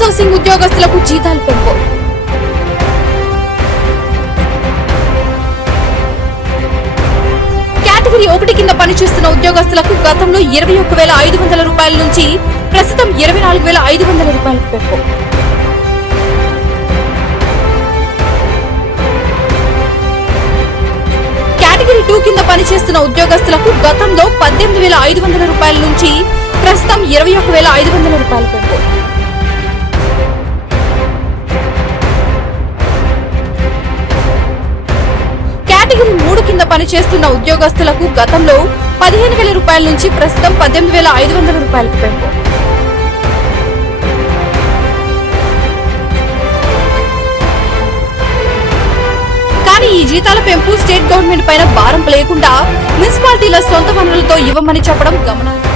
ఉద్యోగస్తులకు జీతాలు పెంపు. కేటగిరీ ఒకటి కింద పనిచేస్తున్న ఉద్యోగస్తులకు గతంలో ఇరవై ఒక్క వేల ఐదు వందల రూపాయల నుంచి ప్రస్తుతం ఇరవై నాలుగు వేల ఐదు వందల రూపాయలకు పెంపు. కేటగిరీ టూ కింద పనిచేస్తున్న ఉద్యోగస్తులకు గతంలో పద్దెనిమిది వేల ఐదు వందల రూపాయల నుంచి ప్రస్తుతం ఇరవై ఒక్క వేల ఐదు వందల రూపాయల మూడు కింద పనిచేస్తున్న ఉద్యోగస్తులకు గతంలో పదిహేను వేల రూపాయల నుంచి ప్రస్తుతం పద్దెనిమిది వేల ఐదు వందల రూపాయలకు పెంపు. కానీ ఈ జీతాల పెంపు స్టేట్ గవర్నమెంట్ పైన భారం లేకుండా మున్సిపాలిటీల సొంత వనరులతో ఇవ్వమని చెప్పడం గమనార్హం.